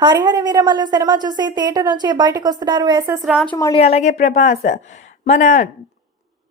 Harihara Veeramallu cinema చూసి theatre నుంచి బయటకు వస్తున్నారు ఎస్ఎస్ రాజమౌళి అలాగే ప్రభాస్. మన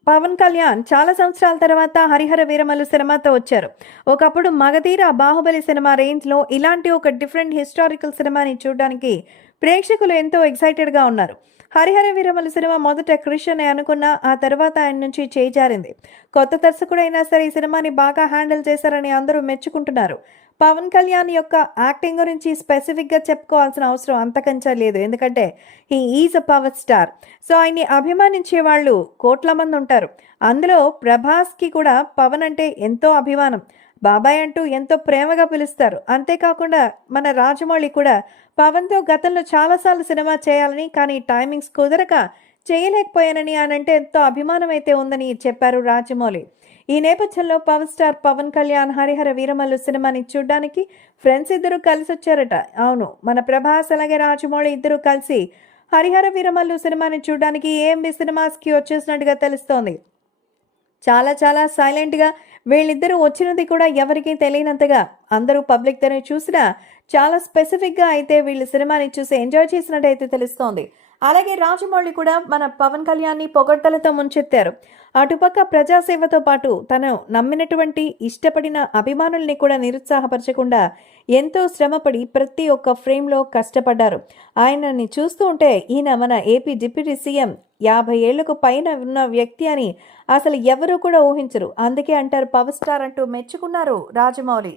పవన్ కళ్యాణ్ చాలా సంవత్సరాల తర్వాత హరిహర వీరమల్లు సినిమాతో వచ్చారు. ఒకప్పుడు మగధీర బాహుబలి సినిమా రేంజ్లో ఇలాంటి ఒక డిఫరెంట్ హిస్టారికల్ సినిమాని చూడడానికి ప్రేక్షకులు ఎంతో ఎక్సైటెడ్గా ఉన్నారు. హరిహర వీరమల్లు సినిమా మొదట క్రిష్ అని అనుకున్న ఆ తర్వాత ఆయన నుంచి చేజారింది కొత్త దర్శకుడైనా సరే ఈ సినిమాని బాగా హ్యాండిల్ చేశారని అందరూ మెచ్చుకుంటున్నారు. పవన్ కళ్యాణ్ యొక్క యాక్టింగ్ గురించి స్పెసిఫిక్గా చెప్పుకోవాల్సిన అవసరం అంతకంచా లేదు. ఎందుకంటే he is a power star so ఆయన్ని అభిమానించే వాళ్ళు కోట్ల మంది ఉంటారు. అందులో ప్రభాస్కి కూడా పవన్ అంటే ఎంతో అభిమానం. బాబాయ్ అంటూ ఎంతో ప్రేమగా పిలుస్తారు. అంతేకాకుండా మన రాజమౌళి కూడా పవన్తో గతంలో చాలాసార్లు సినిమా చేయాలని కానీ టైమింగ్స్ కుదరక చేయలేకపోయానని ఆయన అంటే ఎంతో అభిమానం అయితే ఉందని చెప్పారు రాజమౌళి. ఈ నేపథ్యంలో పవర్ స్టార్ పవన్ కళ్యాణ్ హరిహర వీరమల్లు సినిమాని చూడ్డానికి ఫ్రెండ్స్ ఇద్దరు కలిసి వచ్చారట అవును మన ప్రభాస్ అలాగే రాజమౌళి ఇద్దరు కలిసి హరిహర వీరమల్లు సినిమాని చూడడానికి ఏఎంబి సినిమాస్కి వచ్చేసినట్టుగా తెలుస్తోంది. చాలా చాలా సైలెంట్గా వీళ్ళిద్దరూ వచ్చినది కూడా ఎవరికీ తెలియనంతగా అందరూ పబ్లిక్ తోనే చూసినా చాలా స్పెసిఫిక్గా అయితే వీళ్ళు సినిమాని చూసి ఎంజాయ్ చేసినట్టు అయితే తెలుస్తోంది. అలాగే రాజమౌళి కూడా మన పవన్ కళ్యాణ్ని పొగడ్తలతో ముంచెత్తారు. అటుపక్క ప్రజాసేవతో పాటు తను నమ్మినటువంటి ఇష్టపడిన అభిమానుల్ని కూడా నిరుత్సాహపరచకుండా ఎంతో శ్రమపడి ప్రతి ఒక్క ఫ్రేమ్లో కష్టపడ్డారు. ఆయనని చూస్తూ ఉంటే ఈయన మన ఏపీ డిప్యూటీ సీఎం యాభై ఏళ్ళకు పైన ఉన్న వ్యక్తి అని అసలు ఎవరూ కూడా ఊహించరు. అందుకే అంటారు పవర్ స్టార్ అంటూ మెచ్చుకున్నారు రాజమౌళి.